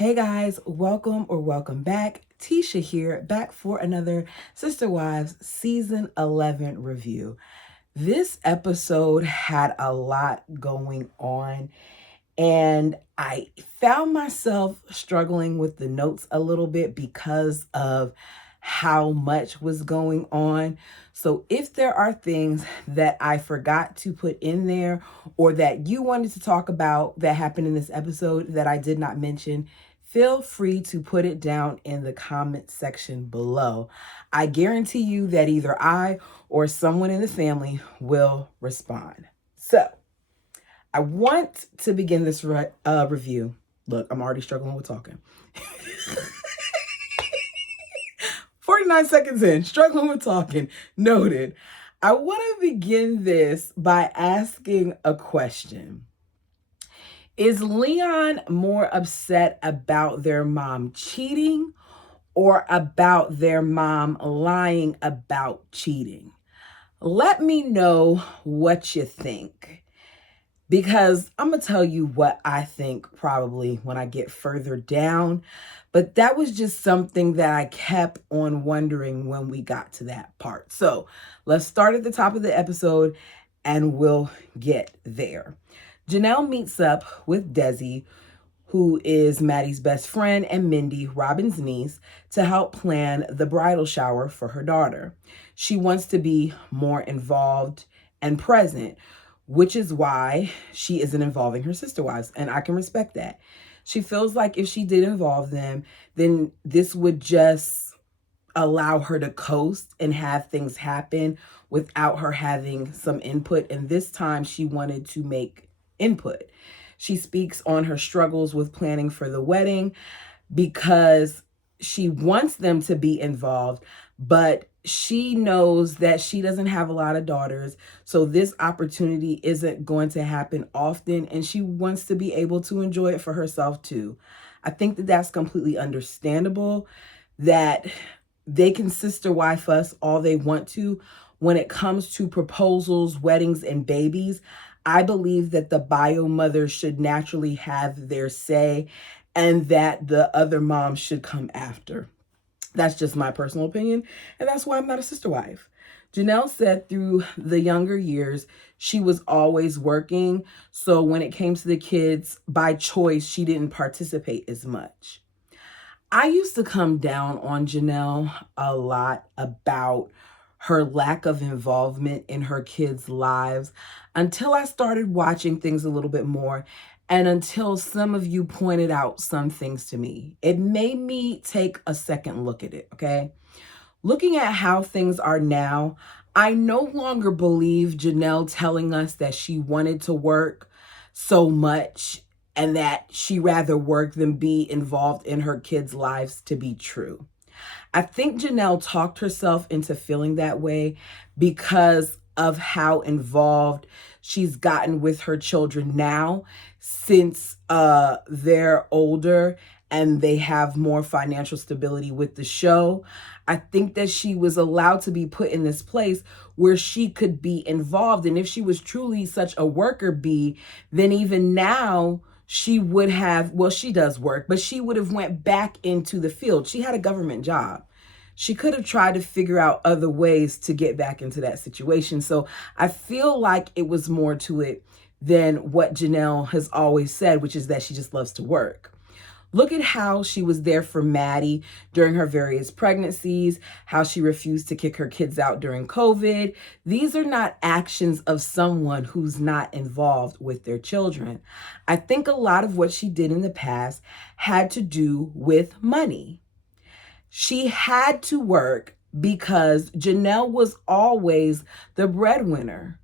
Hey guys, welcome back. Tisha here, back for another Sister Wives Season 11 review. This episode had a lot going on, and I found myself struggling with the notes a little bit because of how much was going on. So if there are things that I forgot to put in there or that you wanted to talk about that happened in this episode that I did not mention, feel free to put it down in the comment section below. I guarantee you that either I or someone in the family will respond. So I want to begin this review. Look, I'm already struggling with talking. 49 seconds in, struggling with talking. Noted. I want to begin this by asking a question. Is Leon more upset about their mom cheating or about their mom lying about cheating? Let me know what you think, because I'm going to tell you what I think probably when I get further down. But that was just something that I kept on wondering when we got to that part. So let's start at the top of the episode and we'll get there. Janelle meets up with Desi, who is Maddie's best friend and Mindy, Robin's niece, to help plan the bridal shower for her daughter. She wants to be more involved and present, which is why she isn't involving her sister wives, and I can respect that. She feels like if she did involve them, then this would just allow her to coast and have things happen without her having some input, and this time she wanted to make input. She speaks on her struggles with planning for the wedding because she wants them to be involved, but she knows that she doesn't have a lot of daughters, so this opportunity isn't going to happen often, and she wants to be able to enjoy it for herself too. I think that that's completely understandable, that they can sister wife us all they want to. When it comes to proposals, weddings, and babies, I believe that the bio mother should naturally have their say and that the other mom should come after. That's just my personal opinion, and that's why I'm not a sister wife. Janelle said through the younger years, she was always working, so when it came to the kids, by choice, she didn't participate as much. I used to come down on Janelle a lot about her lack of involvement in her kids' lives until I started watching things a little bit more and until some of you pointed out some things to me. It made me take a second look at it, okay? Looking at how things are now, I no longer believe Janelle telling us that she wanted to work so much and that she rather work than be involved in her kids' lives to be true. I think Janelle talked herself into feeling that way because of how involved she's gotten with her children now, since they're older and they have more financial stability with the show. I think that she was allowed to be put in this place where she could be involved. And if she was truly such a worker bee, then even now she would have, well, she does work, but she would have went back into the field. She had a government job. She could have tried to figure out other ways to get back into that situation. So I feel like it was more to it than what Janelle has always said, which is that she just loves to work. Look at how she was there for Maddie during her various pregnancies, how she refused to kick her kids out during COVID. These are not actions of someone who's not involved with their children. I think a lot of what she did in the past had to do with money. She had to work because Janelle was always the breadwinner.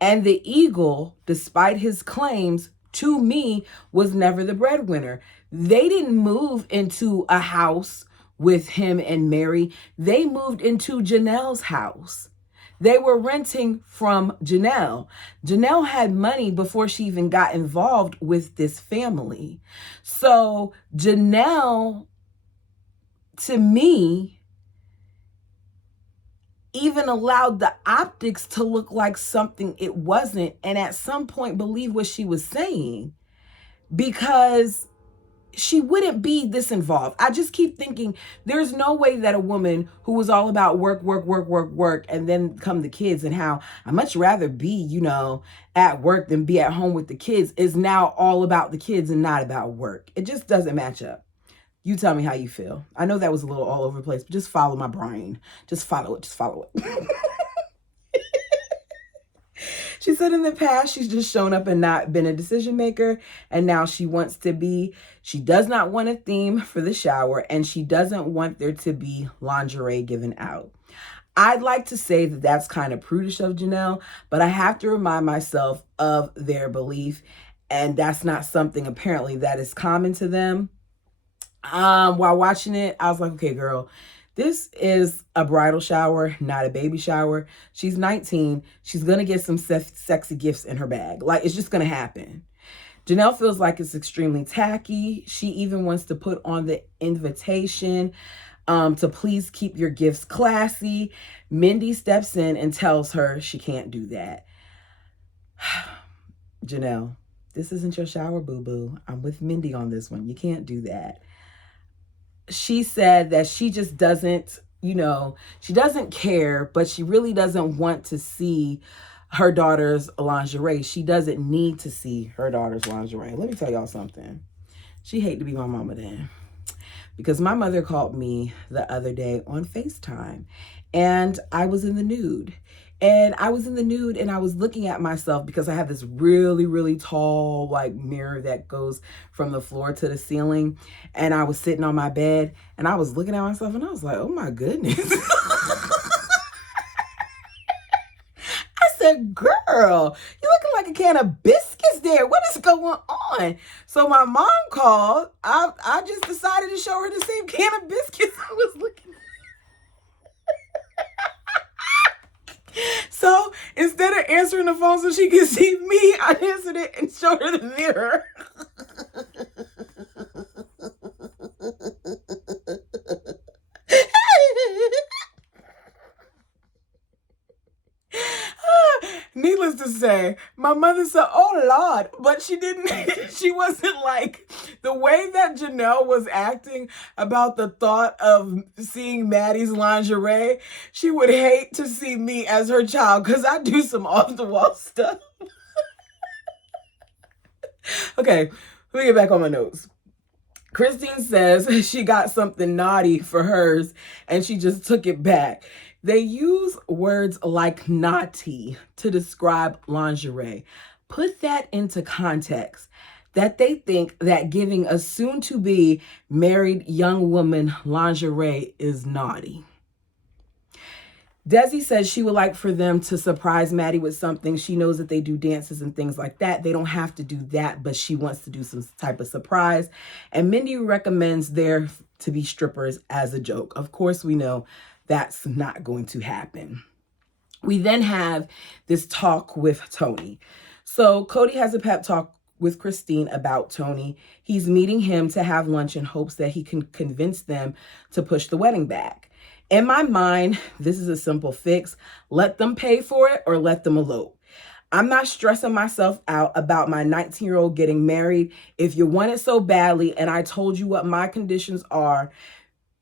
And the Eagle, despite his claims, to me, was never the breadwinner. They didn't move into a house with him and Mary. They moved into Janelle's house. They were renting from Janelle. Janelle had money before she even got involved with this family. So Janelle, to me, even allowed the optics to look like something it wasn't, and at some point believe what she was saying, because she wouldn't be this involved. I just keep thinking there's no way that a woman who was all about work, and then come the kids, and how I much rather be, at work than be at home with the kids, is now all about the kids and not about work. It just doesn't match up. You tell me how you feel. I know that was a little all over the place, but just follow my brain. Just follow it. Just follow it. She said in the past, she's just shown up and not been a decision maker. And now she wants to be. She does not want a theme for the shower, and she doesn't want there to be lingerie given out. I'd like to say that that's kind of prudish of Janelle, but I have to remind myself of their belief. And that's not something apparently that is common to them. While watching it, I was like, okay, girl, this is a bridal shower, not a baby shower. She's 19. She's going to get some sexy gifts in her bag. Like, it's just going to happen. Janelle feels like it's extremely tacky. She even wants to put on the invitation to please keep your gifts classy. Mindy steps in and tells her she can't do that. Janelle, this isn't your shower, boo-boo. I'm with Mindy on this one. You can't do that. She said that she just doesn't, she doesn't care, but she really doesn't want to see her daughter's lingerie. She doesn't need to see her daughter's lingerie. Let me tell y'all something. She hate to be my mama then. Because my mother called me the other day on FaceTime, and I was in the nude. And I was in the nude and I was looking at myself because I have this really, really tall mirror that goes from the floor to the ceiling. And I was sitting on my bed and I was looking at myself and I was like, oh my goodness. I said, girl, you looking like a can of biscuits there. What is going on? So my mom called. I just decided to show her the same can of biscuits I was looking at. So instead of answering the phone so she could see me, I answered it and showed her the mirror. Needless to say, my mother said, oh Lord, but she didn't, she wasn't like, the way that Janelle was acting about the thought of seeing Maddie's lingerie, she would hate to see me as her child because I do some off the wall stuff. Okay, let me get back on my notes. Christine says she got something naughty for hers and she just took it back. They use words like naughty to describe lingerie. Put that into context, that they think that giving a soon-to-be married young woman lingerie is naughty. Desi says she would like for them to surprise Maddie with something. She knows that they do dances and things like that. They don't have to do that, but she wants to do some type of surprise. And Mindy recommends there to be strippers as a joke. Of course, we know that's not going to happen. We then have this talk with Tony. So Kody has a pep talk with Christine about Tony. He's meeting him to have lunch in hopes that he can convince them to push the wedding back. In my mind, this is a simple fix. Let them pay for it or let them elope. I'm not stressing myself out about my 19-year-old getting married. If you want it so badly and I told you what my conditions are,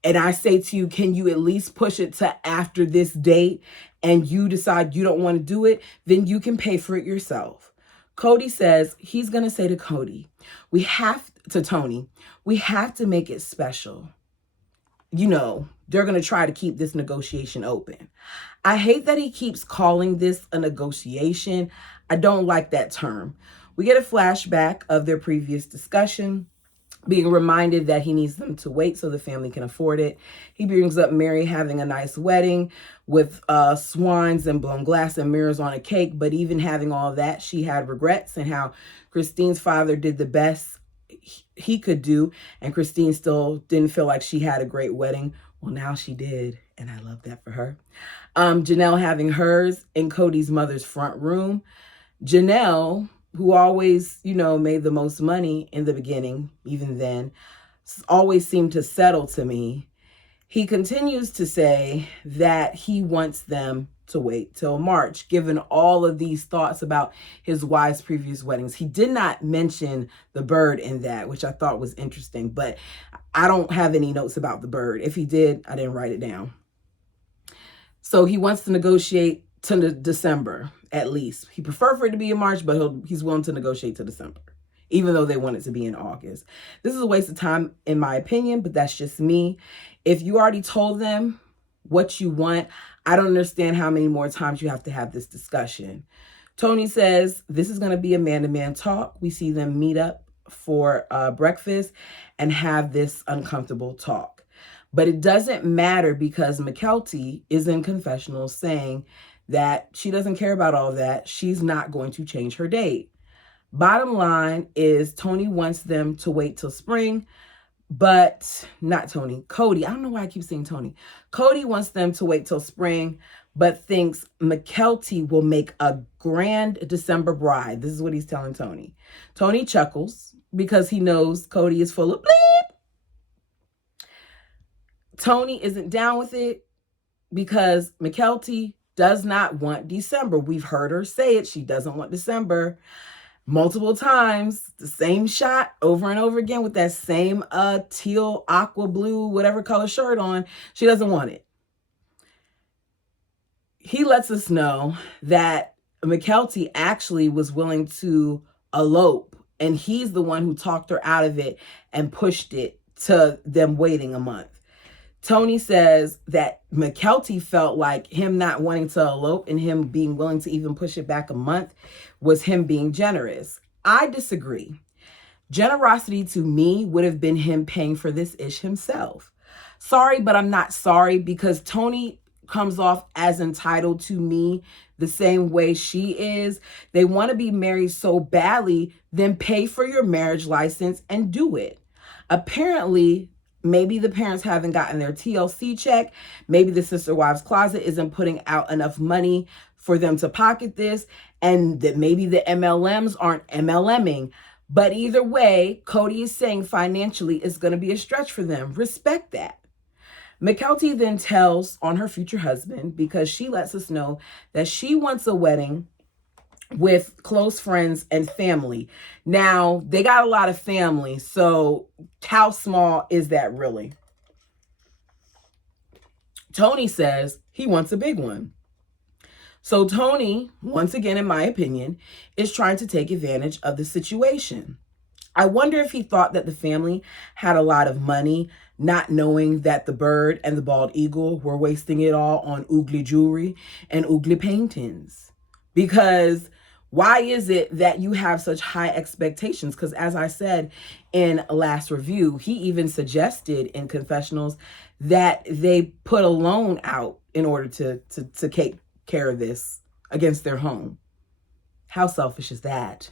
and I say to you, can you at least push it to after this date, and you decide you don't want to do it, then you can pay for it yourself. Kody says he's going to say to Tony, we have to make it special. They're going to try to keep this negotiation open. I hate that he keeps calling this a negotiation. I don't like that term. We get a flashback of their previous discussion, being reminded that he needs them to wait so the family can afford it. He brings up Mary having a nice wedding with swines and blown glass and mirrors on a cake. But even having all that, she had regrets, and how Christine's father did the best he could do. And Christine still didn't feel like she had a great wedding. Well, now she did. And I love that for her. Janelle having hers in Kody's mother's front room. Janelle, who always, made the most money in the beginning, even then, always seemed to settle to me. He continues to say that he wants them to wait till March, given all of these thoughts about his wife's previous weddings. He did not mention the bird in that, which I thought was interesting, but I don't have any notes about the bird. If he did, I didn't write it down. So he wants to negotiate to December, at least. He preferred for it to be in March, but he's willing to negotiate to December, even though they want it to be in August. This is a waste of time, in my opinion, but that's just me. If you already told them what you want, I don't understand how many more times you have to have this discussion. Tony says this is going to be a man-to-man talk. We see them meet up for breakfast and have this uncomfortable talk. But it doesn't matter because Mykelti is in confessional saying that she doesn't care about all that. She's not going to change her date. Bottom line is Tony wants them to wait till spring, but not Tony, Kody. I don't know why I keep saying Tony. Kody wants them to wait till spring, but thinks Mykelti will make a grand December bride. This is what he's telling Tony. Tony chuckles because he knows Kody is full of bleep. Tony isn't down with it because Mykelti does not want December. We've heard her say it. She doesn't want December. Multiple times, the same shot over and over again with that same teal, aqua blue, whatever color shirt on. She doesn't want it. He lets us know that Mykelti actually was willing to elope, and he's the one who talked her out of it and pushed it to them waiting a month. Tony says that Mykelti felt like him not wanting to elope and him being willing to even push it back a month was him being generous. I disagree. Generosity to me would have been him paying for this ish himself. Sorry, but I'm not sorry because Tony comes off as entitled to me the same way she is. They want to be married so badly, then pay for your marriage license and do it. Apparently, maybe the parents haven't gotten their TLC check. Maybe the Sister Wives Closet isn't putting out enough money for them to pocket this. And that maybe the MLMs aren't MLMing. But either way, Kody is saying financially it's going to be a stretch for them. Respect that. Mykelti then tells on her future husband because she lets us know that she wants a wedding with close friends and family. Now, they got a lot of family, so how small is that really? Tony says he wants a big one. So Tony, once again, in my opinion, is trying to take advantage of the situation. I wonder if he thought that the family had a lot of money, not knowing that the bird and the bald eagle were wasting it all on oogly jewelry and oogly paintings. Because why is it that you have such high expectations? Because as I said in a last review, he even suggested in confessionals that they put a loan out in order to take care of this against their home. How selfish is that?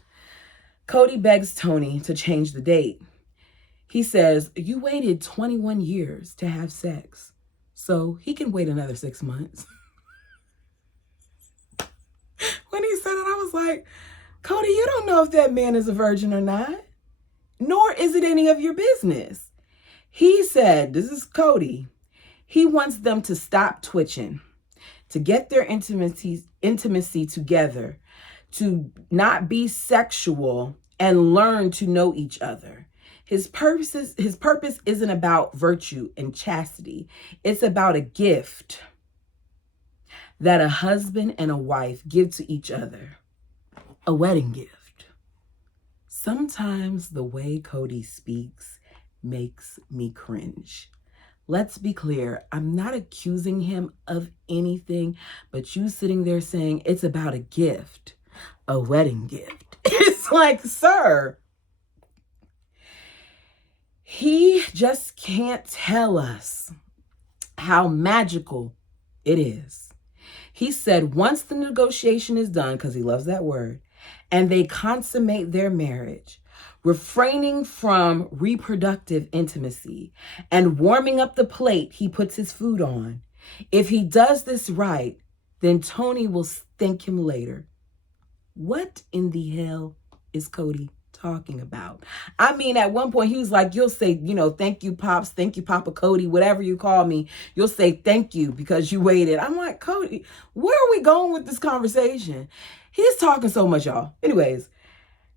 Kody begs Tony to change the date. He says, you waited 21 years to have sex, so he can wait another 6 months. When he said it, I was like, Kody, you don't know if that man is a virgin or not, nor is it any of your business. He said, this is Kody, he wants them to stop twitching, to get their intimacy together, to not be sexual and learn to know each other. His purpose isn't about virtue and chastity. It's about a gift that a husband and a wife give to each other, a wedding gift. Sometimes the way Kody speaks makes me cringe. Let's be clear, I'm not accusing him of anything, but you sitting there saying it's about a gift, a wedding gift. It's like, sir, he just can't tell us how magical it is. He said once the negotiation is done, because he loves that word, and they consummate their marriage, refraining from reproductive intimacy and warming up the plate he puts his food on. If he does this right, then Tony will thank him later. What in the hell is Kody talking about? I mean, at one point he was like, you'll say, thank you, Pops, thank you, Papa Kody, whatever you call me. You'll say thank you because you waited. I'm like, Kody, where are we going with this conversation? He's talking so much, y'all. Anyways,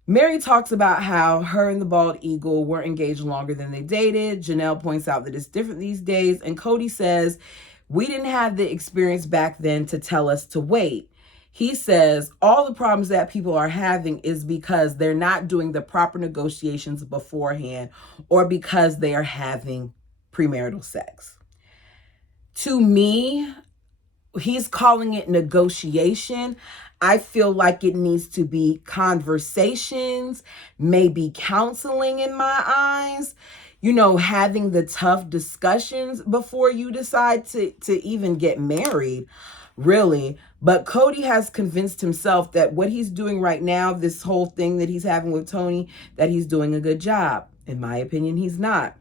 Mary talks about how her and the bald eagle weren't engaged longer than they dated. Janelle points out that it's different these days. And Kody says, we didn't have the experience back then to tell us to wait. He says all the problems that people are having is because they're not doing the proper negotiations beforehand or because they are having premarital sex. To me, he's calling it negotiation. I feel like it needs to be conversations, maybe counseling in my eyes, having the tough discussions before you decide to even get married, really. But Kody has convinced himself that what he's doing right now, this whole thing that he's having with Tony, that he's doing a good job. In my opinion, he's not.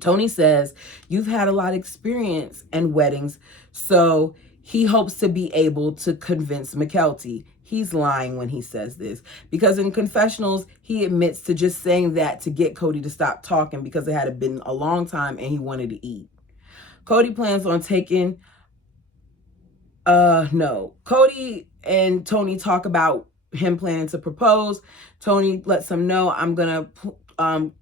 Tony says, you've had a lot of experience in weddings, so he hopes to be able to convince Mykelti. He's lying when he says this, because in confessionals, he admits to just saying that to get Kody to stop talking because it had been a long time and he wanted to eat. Kody plans on taking, Kody and Tony talk about him planning to propose. Tony lets him know, I'm going to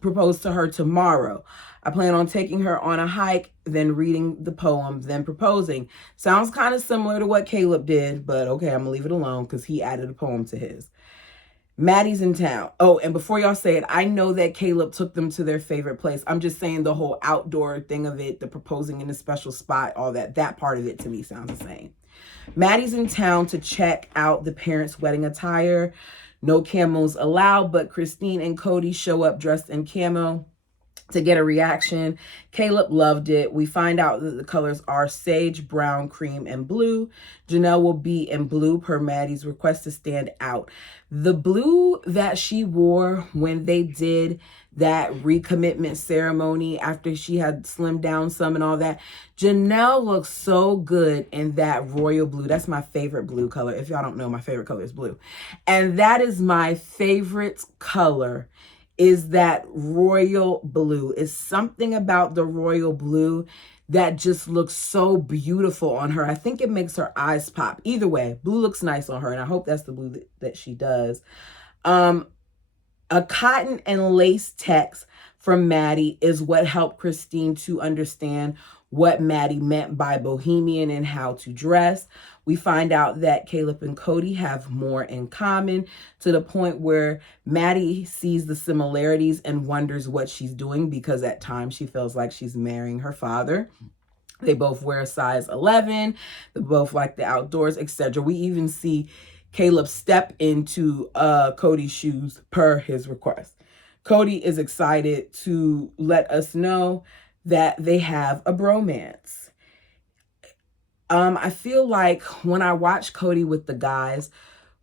propose to her tomorrow. I plan on taking her on a hike, then reading the poem, then proposing. Sounds kind of similar to what Caleb did, but okay, I'm gonna leave it alone because he added a poem to his. Maddie's in town. Oh, and before y'all say it, I know that Caleb took them to their favorite place. I'm just saying the whole outdoor thing of it, the proposing in a special spot, all that part of it to me sounds the same. Maddie's in town to check out the parents' wedding attire. No camos allowed, but Christine and Kody show up dressed in camo to get a reaction. Caleb loved it. We find out that the colors are sage, brown, cream, and blue. Janelle will be in blue per Maddie's request to stand out. The blue that she wore when they did that recommitment ceremony after she had slimmed down some and all that, Janelle looks so good in that royal blue. That's my favorite blue color. If y'all don't know, my favorite color is blue. And that is my favorite color, is that royal blue. It's something about the royal blue that just looks so beautiful on her. I think it makes her eyes pop. Either way, blue looks nice on her, and I hope that's the blue that she does. A cotton and lace text from Maddie is what helped Christine to understand what Maddie meant by bohemian and how to dress. We find out that Caleb and Kody have more in common, to the point where Maddie sees the similarities and wonders what she's doing, because at times she feels like she's marrying her father. They both wear a size 11. They both like the outdoors, etc. We even see Caleb step into Kody's shoes per his request. Kody is excited to let us know that they have a bromance. I feel like when I watch Kody with the guys,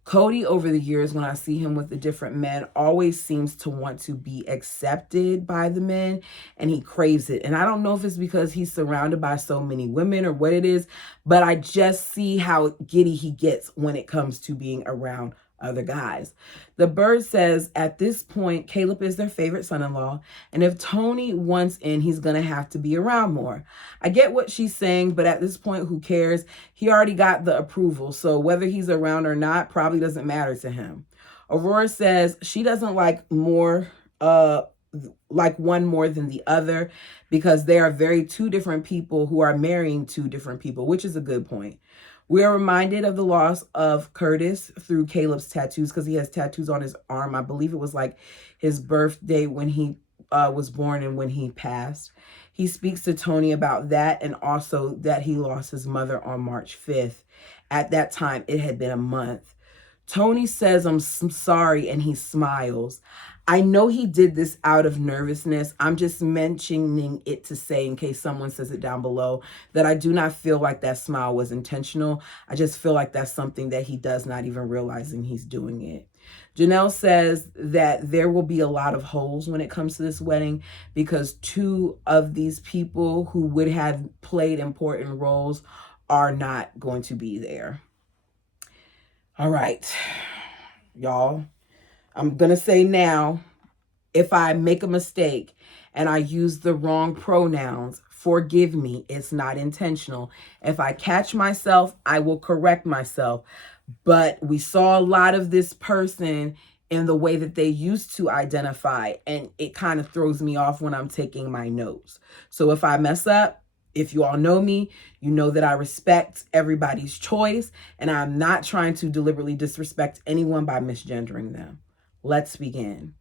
Kody over the years, when I see him with the different men, always seems to want to be accepted by the men, and he craves it. And I don't know if it's because he's surrounded by so many women or what it is, but I just see how giddy he gets when it comes to being around other guys. The Bird says at this point, Caleb is their favorite son-in-law, and if Tony wants in, he's gonna have to be around more. I get what she's saying, but at this point, who cares? He already got the approval, so whether he's around or not probably doesn't matter to him. Aurora says she doesn't like one more than the other, because they are two different people who are marrying two different people, which is a good point. We are reminded of the loss of Curtis through Caleb's tattoos, because he has tattoos on his arm. I believe it was like his birthday when he was born and when he passed. He speaks to Tony about that, and also that he lost his mother on March 5th. At that time, it had been a month. Tony says, I'm sorry, and he smiles. I know he did this out of nervousness. I'm just mentioning it to say, in case someone says it down below, that I do not feel like that smile was intentional. I just feel like that's something that he does not even realizing he's doing it. Janelle says that there will be a lot of holes when it comes to this wedding, because two of these people who would have played important roles are not going to be there. All right, y'all. I'm going to say now, if I make a mistake and I use the wrong pronouns, forgive me. It's not intentional. If I catch myself, I will correct myself. But we saw a lot of this person in the way that they used to identify, and it kind of throws me off when I'm taking my notes. So if I mess up, if you all know me, you know that I respect everybody's choice, and I'm not trying to deliberately disrespect anyone by misgendering them. Let's begin.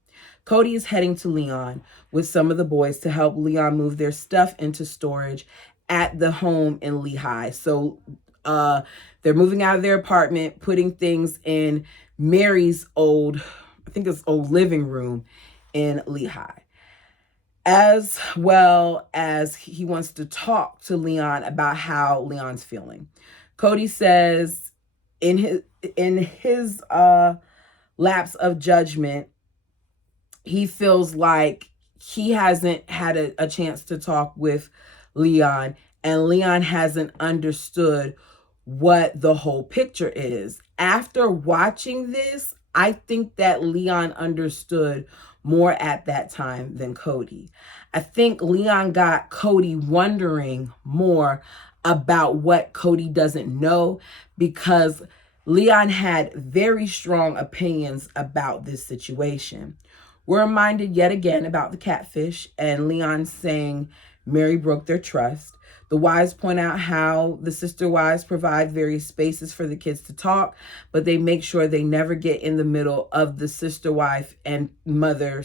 Kody is heading to Leon with some of the boys to help Leon move their stuff into storage at the home in Lehigh. So they're moving out of their apartment, putting things in Mary's old living room in Lehigh. As well as he wants to talk to Leon about how Leon's feeling. Kody says in his lapse of judgment, he feels like he hasn't had a chance to talk with Leon, and Leon hasn't understood what the whole picture is. After watching this, I think that Leon understood more at that time than Kody. I think Leon got Kody wondering more about what Kody doesn't know, because Leon had very strong opinions about this situation. We're reminded yet again about the catfish and Leon saying Mary broke their trust. The wives point out how the sister wives provide various spaces for the kids to talk, but they make sure they never get in the middle of the sister wife and mother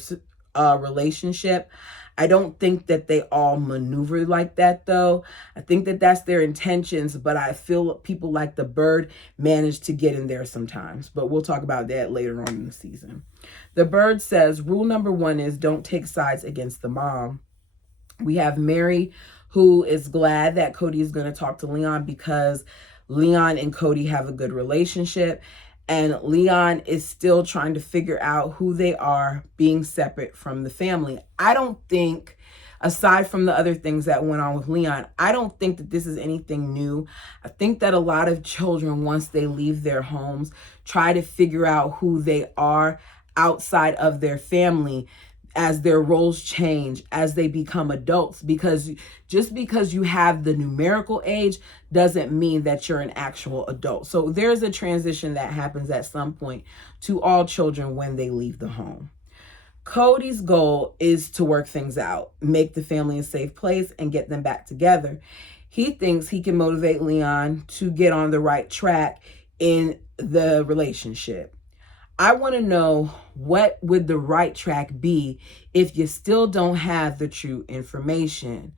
relationship. I don't think that they all maneuver like that, though. I think that that's their intentions, but I feel people like the Bird manage to get in there sometimes. But we'll talk about that later on in the season. The Bird says rule number 1 is don't take sides against the mom. We have Mary, who is glad that Kody is going to talk to Leon because Leon and Kody have a good relationship. And Leon is still trying to figure out who they are, being separate from the family. I don't think, aside from the other things that went on with Leon, I don't think that this is anything new. I think that a lot of children, once they leave their homes, try to figure out who they are outside of their family as their roles change, as they become adults, because just because you have the numerical age doesn't mean that you're an actual adult. So there's a transition that happens at some point to all children when they leave the home. Kody's goal is to work things out, make the family a safe place, and get them back together. He thinks he can motivate Leon to get on the right track in the relationship. I want to know, what would the right track be if you still don't have the true information?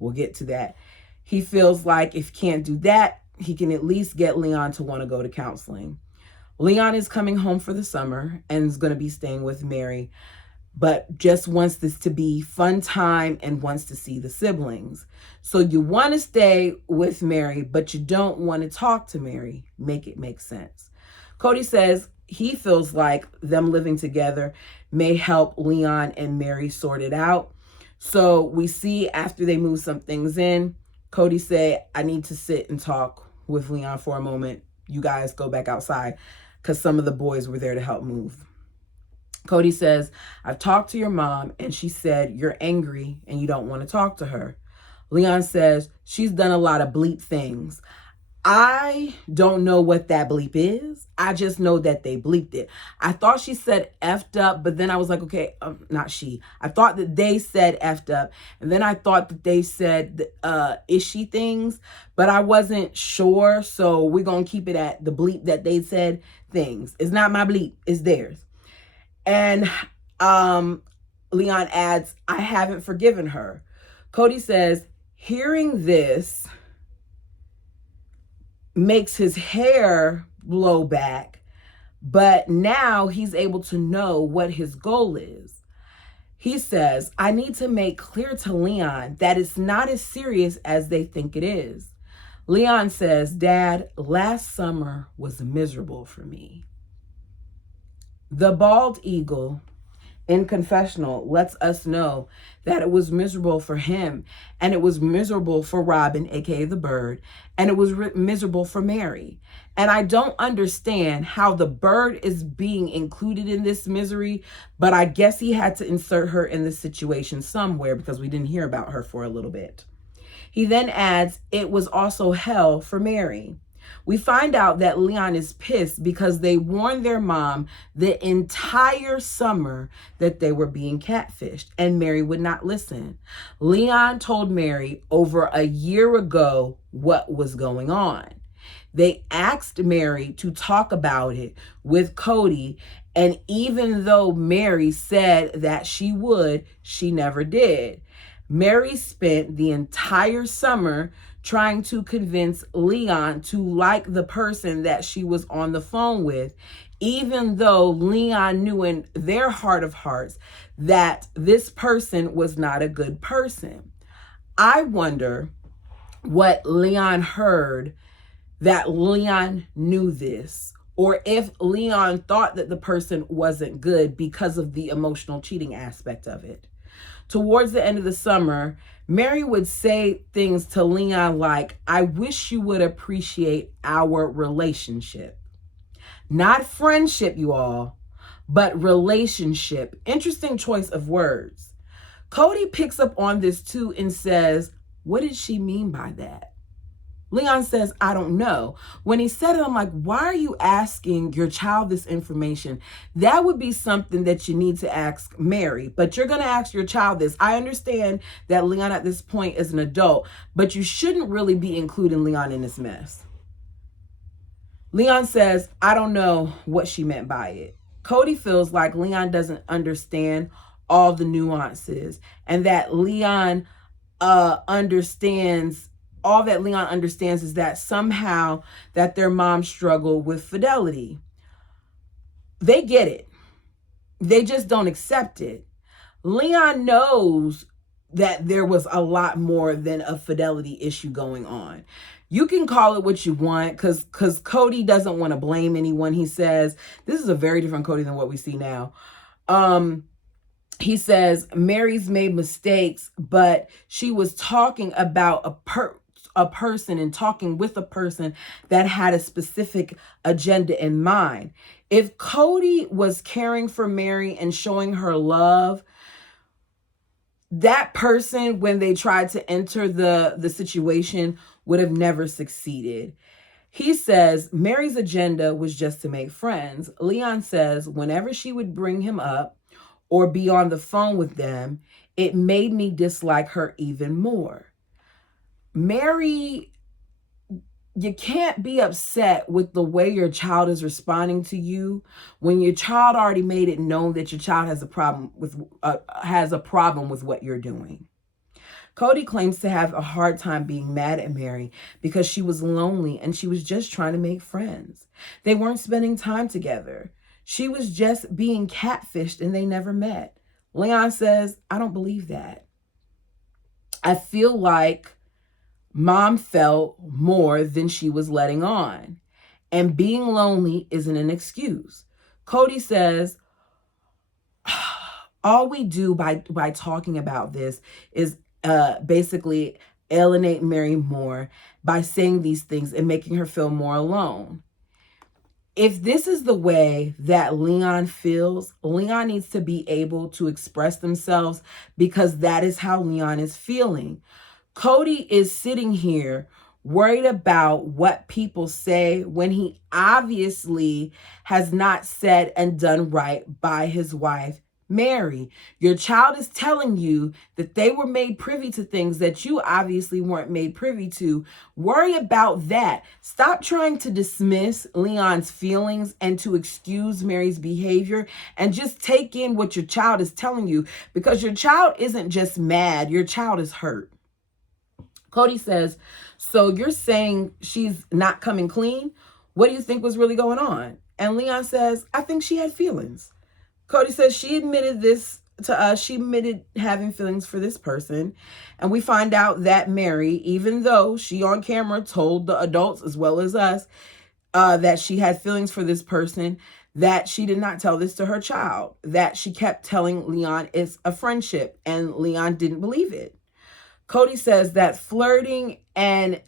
We'll get to that. He feels like if he can't do that, he can at least get Leon to want to go to counseling. Leon is coming home for the summer and is going to be staying with Mary, but just wants this to be fun time and wants to see the siblings. So you want to stay with Mary, but you don't want to talk to Mary. Make it make sense. Kody says he feels like them living together may help Leon and Mary sort it out. So we see after they move some things in, Kody say, I need to sit and talk with Leon for a moment. You guys go back outside, because some of the boys were there to help move. Kody says, I've talked to your mom and she said you're angry and you don't want to talk to her. Leon says, she's done a lot of bleep things. I don't know what that bleep is. I just know that they bleeped it. I thought she said effed up, but then I was like, okay, not she. I thought that they said effed up, and then I thought that they said ishy things, but I wasn't sure, so we're going to keep it at the bleep that they said things. It's not my bleep, it's theirs. And Leon adds, I haven't forgiven her. Kody says, hearing this makes his hair blow back, but now he's able to know what his goal is. He says, I need to make clear to Leon that it's not as serious as they think it is. Leon says, Dad, last summer was miserable for me. The bald eagle in confessional lets us know that it was miserable for him, and it was miserable for Robin, aka the bird, and it was miserable for Mary. And I don't understand how the bird is being included in this misery, but I guess he had to insert her in the situation somewhere because we didn't hear about her for a little bit. He then adds, it was also hell for Mary. We find out that Leon is pissed because they warned their mom the entire summer that they were being catfished, and Mary would not listen. Leon told Mary over a year ago what was going on. They asked Mary to talk about it with Kody, and even though Mary said that she would, she never did. Mary spent the entire summer trying to convince Leon to like the person that she was on the phone with, even though Leon knew in their heart of hearts that this person was not a good person. I wonder what Leon heard that Leon knew this, or if Leon thought that the person wasn't good because of the emotional cheating aspect of it. Towards the end of the summer, Mary would say things to Leon like, I wish you would appreciate our relationship. Not friendship, you all, but relationship. Interesting choice of words. Kody picks up on this too and says, what did she mean by that? Leon says, I don't know. When he said it, I'm like, why are you asking your child this information? That would be something that you need to ask Mary, but you're going to ask your child this. I understand that Leon at this point is an adult, but you shouldn't really be including Leon in this mess. Leon says, I don't know what she meant by it. Kody feels like Leon doesn't understand all the nuances, and that Leon understands all that Leon understands is that somehow that their mom struggled with fidelity. They get it. They just don't accept it. Leon knows that there was a lot more than a fidelity issue going on. You can call it what you want, because Kody doesn't want to blame anyone. He says, this is a very different Kody than what we see now. He says, Mary's made mistakes, but she was talking about a person and talking with a person that had a specific agenda in mind. If Kody was caring for Mary and showing her love, that person, when they tried to enter the situation, would have never succeeded. He says Mary's agenda was just to make friends. Leon says whenever she would bring him up or be on the phone with them, it made me dislike her even more. Mary, you can't be upset with the way your child is responding to you when your child already made it known that your child has a problem with what you're doing. Kody claims to have a hard time being mad at Mary because she was lonely and she was just trying to make friends. They weren't spending time together. She was just being catfished and they never met. Leon says, I don't believe that. I feel like Mom felt more than she was letting on. And being lonely isn't an excuse. Kody says, all we do by talking about this is basically alienate Mary more by saying these things and making her feel more alone. If this is the way that Leon feels, Leon needs to be able to express themselves because that is how Leon is feeling. Kody is sitting here worried about what people say when he obviously has not said and done right by his wife, Mary. Your child is telling you that they were made privy to things that you obviously weren't made privy to. Worry about that. Stop trying to dismiss Leon's feelings and to excuse Mary's behavior, and just take in what your child is telling you, because your child isn't just mad, your child is hurt. Kody says, so you're saying she's not coming clean? What do you think was really going on? And Leon says, I think she had feelings. Kody says she admitted this to us. She admitted having feelings for this person. And we find out that Mary, even though she on camera told the adults as well as us that she had feelings for this person, that she did not tell this to her child, that she kept telling Leon it's a friendship, and Leon didn't believe it. Kody says that flirting and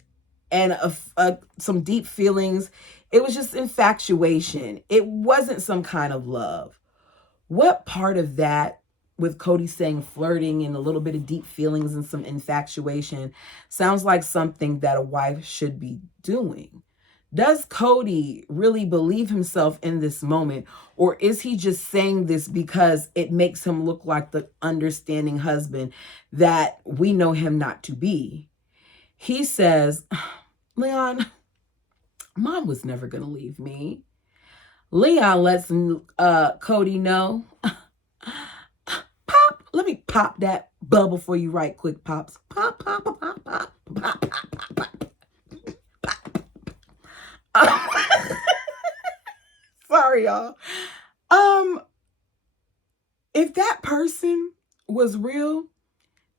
some deep feelings, it was just infatuation. It wasn't some kind of love. What part of that, with Kody saying flirting and a little bit of deep feelings and some infatuation, sounds like something that a wife should be doing? Does Kody really believe himself in this moment, or is he just saying this because it makes him look like the understanding husband that we know him not to be? He says, Leon, Mom was never going to leave me. Leon lets Kody know, pop, let me pop that bubble for you right quick, Pops. Pop, pop, pop, pop, pop, pop, pop, pop. Sorry, y'all. If that person was real,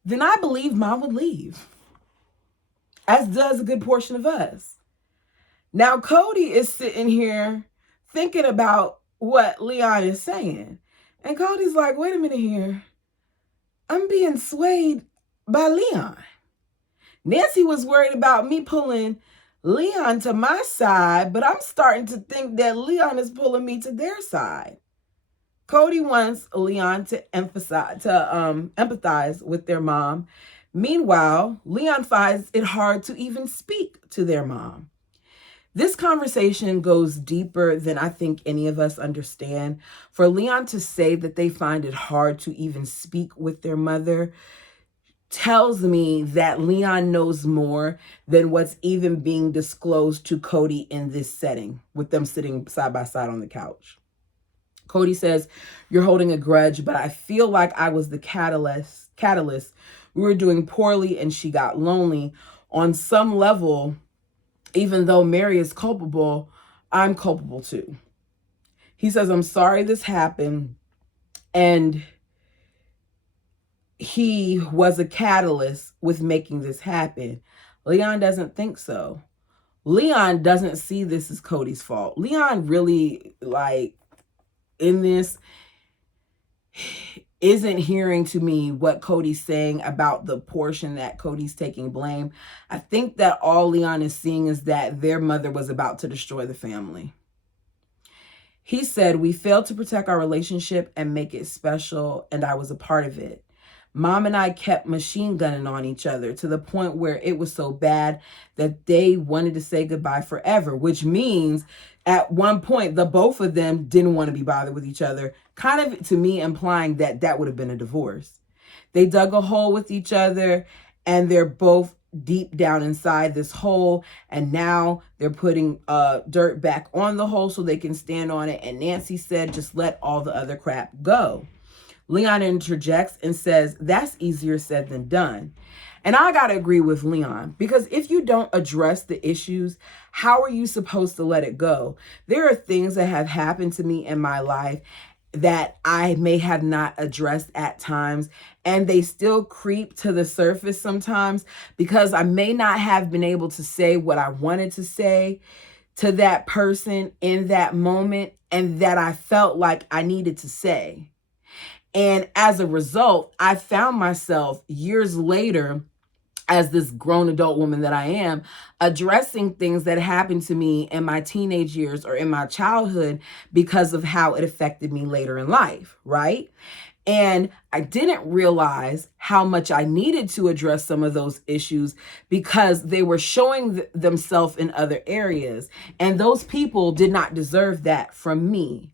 then I believe Mom would leave, as does a good portion of us. Now, Kody is sitting here thinking about what Leon is saying. And Cody's like, wait a minute here. I'm being swayed by Leon. Nancy was worried about me pulling Leon to my side, but I'm starting to think that Leon is pulling me to their side. Kody wants Leon to empathize with their mom. Meanwhile, Leon finds it hard to even speak to their mom. This conversation goes deeper than I think any of us understand. For Leon to say that they find it hard to even speak with their mother tells me that Leon knows more than what's even being disclosed to Kody in this setting, with them sitting side by side on the couch. Kody says, you're holding a grudge, but I feel like I was the catalyst. We were doing poorly and she got lonely. On some level, even though Mary is culpable, I'm culpable too. He says, I'm sorry this happened, and he was a catalyst with making this happen. Leon doesn't think so. Leon doesn't see this as Kody's fault. Leon really, in this, isn't hearing to me what Kody's saying about the portion that Kody's taking blame. I think that all Leon is seeing is that their mother was about to destroy the family. He said, we failed to protect our relationship and make it special, and I was a part of it. Mom and I kept machine gunning on each other to the point where it was so bad that they wanted to say goodbye forever, which means at one point, the both of them didn't want to be bothered with each other, kind of to me implying that that would have been a divorce. They dug a hole with each other, and they're both deep down inside this hole, and now they're putting dirt back on the hole so they can stand on it. And Nancy said, just let all the other crap go. Leon interjects and says, that's easier said than done. And I got to agree with Leon, because if you don't address the issues, how are you supposed to let it go? There are things that have happened to me in my life that I may have not addressed at times, and they still creep to the surface sometimes because I may not have been able to say what I wanted to say to that person in that moment, and that I felt like I needed to say. And as a result, I found myself years later, as this grown adult woman that I am, addressing things that happened to me in my teenage years or in my childhood because of how it affected me later in life, right? And I didn't realize how much I needed to address some of those issues because they were showing themselves in other areas. And those people did not deserve that from me.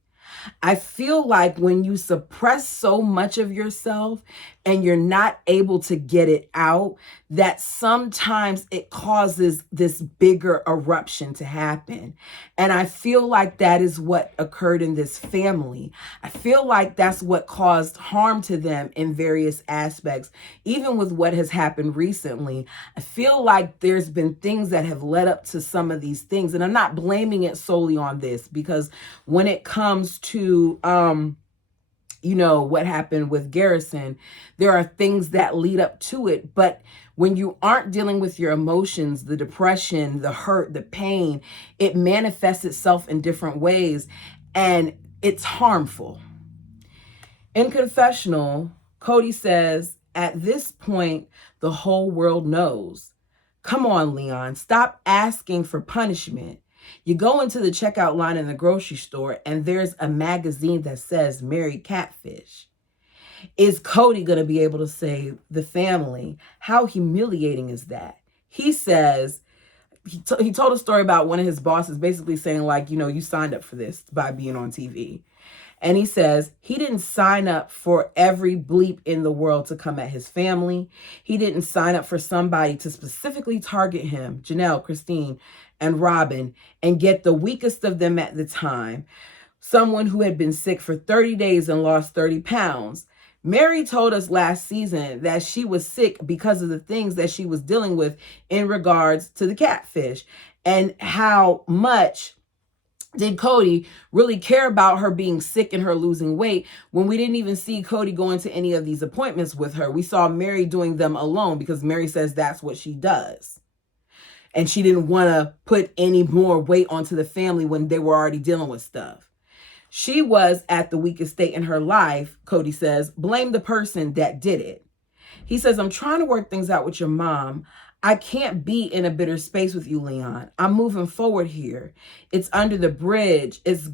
I feel like when you suppress so much of yourself and you're not able to get it out, that sometimes it causes this bigger eruption to happen. And I feel like that is what occurred in this family. I feel like that's what caused harm to them in various aspects. Even with what has happened recently, I feel like there's been things that have led up to some of these things. And I'm not blaming it solely on this, because when it comes to, what happened with Garrison, there are things that lead up to it. But when you aren't dealing with your emotions, the depression, the hurt, the pain, it manifests itself in different ways. and it's harmful. In confessional, Kody says, at this point, the whole world knows. Come on, Leon, stop asking for punishment. You go into the checkout line in the grocery store and there's a magazine that says married catfish. Is Kody going to be able to save the family? How humiliating is that? He says, he told a story about one of his bosses basically saying, like, you signed up for this by being on TV. And he says he didn't sign up for every bleep in the world to come at his family. He didn't sign up for somebody to specifically target him, Janelle, Christine, and Robin, and get the weakest of them at the time. Someone who had been sick for 30 days and lost 30 pounds. Mary told us last season that she was sick because of the things that she was dealing with in regards to the catfish, and how much did Kody really care about her being sick and her losing weight when we didn't even see Kody going to any of these appointments with her? We saw Mary doing them alone because Mary says that's what she does. And she didn't want to put any more weight onto the family when they were already dealing with stuff. She was at the weakest state in her life, Kody says. Blame the person that did it. He says, I'm trying to work things out with your mom. I can't be in a bitter space with you, Leon. I'm moving forward here. It's under the bridge. It's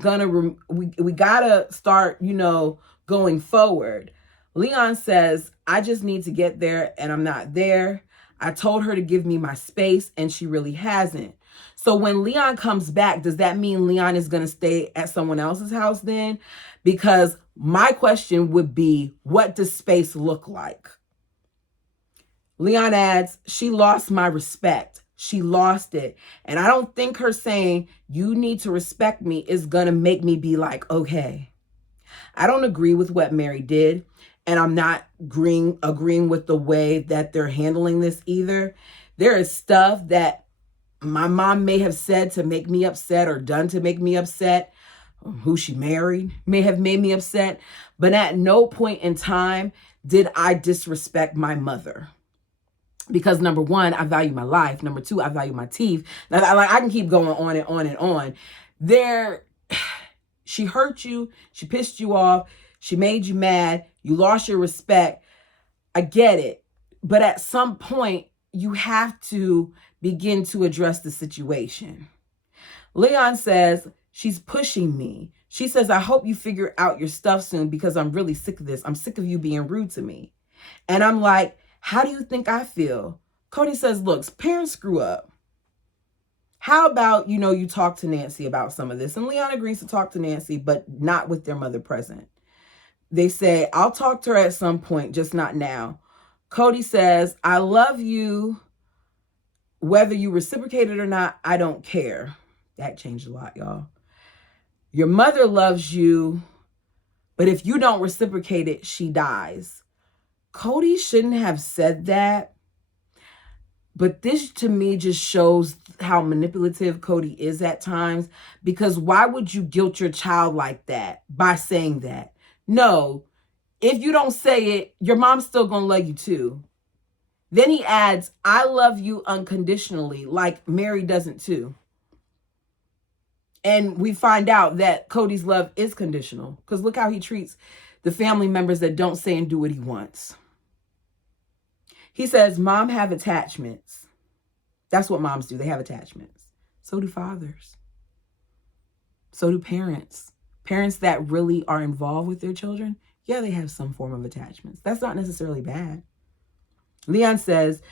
we gotta start, going forward. Leon says, I just need to get there and I'm not there. I told her to give me my space and she really hasn't. So when Leon comes back, does that mean Leon is going to stay at someone else's house then? Because my question would be, what does space look like? Leon adds, she lost my respect. She lost it. And I don't think her saying, you need to respect me, is going to make me be like, okay. I don't agree with what Mary did. And I'm not agreeing with the way that they're handling this either. There is stuff that my mom may have said to make me upset or done to make me upset. Who she married may have made me upset. But at no point in time did I disrespect my mother. Because number one, I value my life. Number two, I value my teeth. I can keep going on and on and on. She hurt you. She pissed you off. She made you mad. You lost your respect. I get it. But at some point, you have to begin to address the situation. Leon says, she's pushing me. She says, I hope you figure out your stuff soon because I'm really sick of this. I'm sick of you being rude to me. And I'm like, how do you think I feel? Kody says, look, parents screw up. How about, you talk to Nancy about some of this? And Leon agrees to talk to Nancy, but not with their mother present. They say, I'll talk to her at some point, just not now. Kody says, I love you. Whether you reciprocate it or not, I don't care. That changed a lot, y'all. Your mother loves you, but if you don't reciprocate it, she dies. Kody shouldn't have said that. But this, to me, just shows how manipulative Kody is at times. Because why would you guilt your child like that by saying that? No, if you don't say it, your mom's still going to love you too. Then he adds, I love you unconditionally, like Mary doesn't too. And we find out that Kody's love is conditional. Because look how he treats the family members that don't say and do what he wants. He says, mom have attachments. That's what moms do. They have attachments. So do fathers. So do parents. Parents that really are involved with their children, yeah, they have some form of attachments. That's not necessarily bad. Leon says,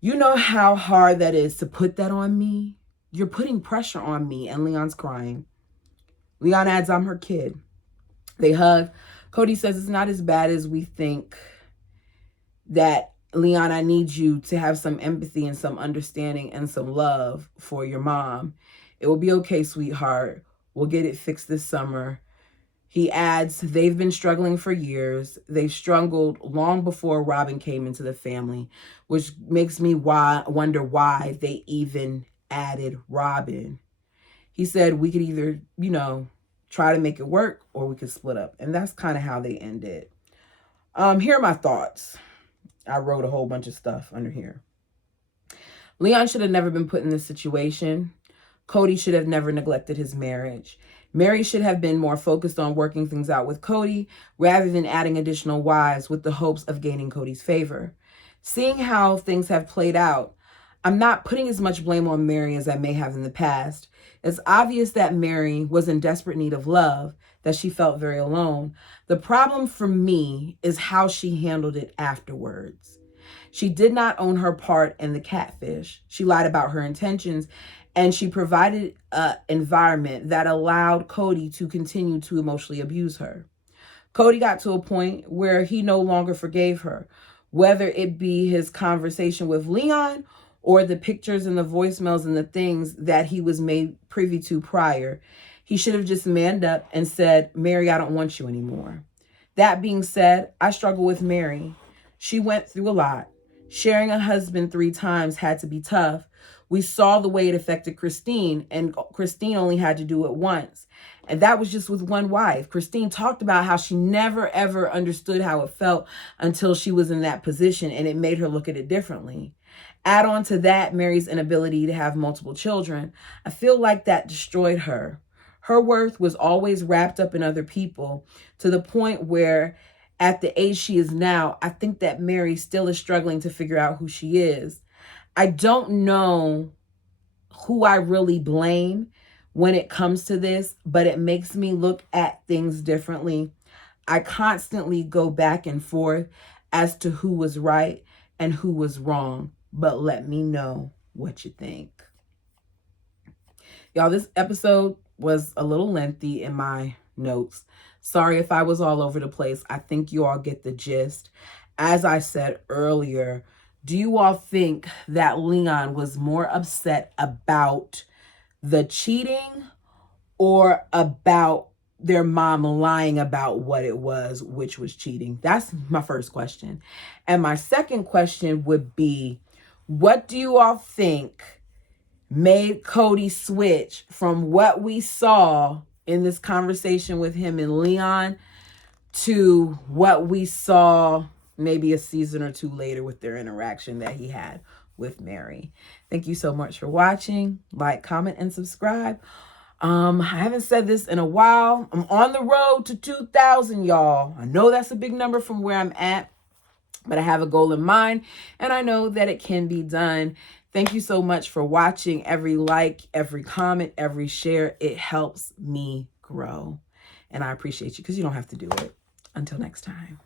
you know how hard that is to put that on me? You're putting pressure on me. And Leon's crying. Leon adds, I'm her kid. They hug. Kody says, it's not as bad as we think. That, Leon, I need you to have some empathy and some understanding and some love for your mom. It will be okay, sweetheart. We'll get it fixed this summer. He adds, they've been struggling for years. They've struggled long before Robin came into the family, which makes me wonder why they even added Robin. He said we could either, try to make it work or we could split up. And that's kind of how they ended. Here are my thoughts. I wrote a whole bunch of stuff under here. Leon should have never been put in this situation. Kody should have never neglected his marriage. Mary should have been more focused on working things out with Kody rather than adding additional wives with the hopes of gaining Kody's favor. Seeing how things have played out, I'm not putting as much blame on Mary as I may have in the past. It's obvious that Mary was in desperate need of love, that she felt very alone. The problem for me is how she handled it afterwards. She did not own her part in the catfish. She lied about her intentions, and she provided an environment that allowed Kody to continue to emotionally abuse her. Kody got to a point where he no longer forgave her, whether it be his conversation with Leon or the pictures and the voicemails and the things that he was made privy to prior. He should have just manned up and said, Mary, I don't want you anymore. That being said, I struggle with Mary. She went through a lot. Sharing a husband 3 times had to be tough. We saw the way it affected Christine, and Christine only had to do it once. And that was just with one wife. Christine talked about how she never, ever understood how it felt until she was in that position, and it made her look at it differently. Add on to that Mary's inability to have multiple children. I feel like that destroyed her. Her worth was always wrapped up in other people, to the point where at the age she is now, I think that Mary still is struggling to figure out who she is. I don't know who I really blame when it comes to this, but it makes me look at things differently. I constantly go back and forth as to who was right and who was wrong, but let me know what you think. Y'all, this episode was a little lengthy in my notes. Sorry if I was all over the place. I think you all get the gist. As I said earlier, do you all think that Leon was more upset about the cheating or about their mom lying about what it was, which was cheating? That's my first question. And my second question would be, what do you all think made Kody switch from what we saw in this conversation with him and Leon to what we saw maybe a season or 2 later with their interaction that he had with Mary? Thank you so much for watching. Like, comment, and subscribe. I haven't said this in a while. I'm on the road to 2,000, y'all. I know that's a big number from where I'm at, but I have a goal in mind, and I know that it can be done. Thank you so much for watching. Every like, every comment, every share, it helps me grow. And I appreciate you because you don't have to do it. Until next time.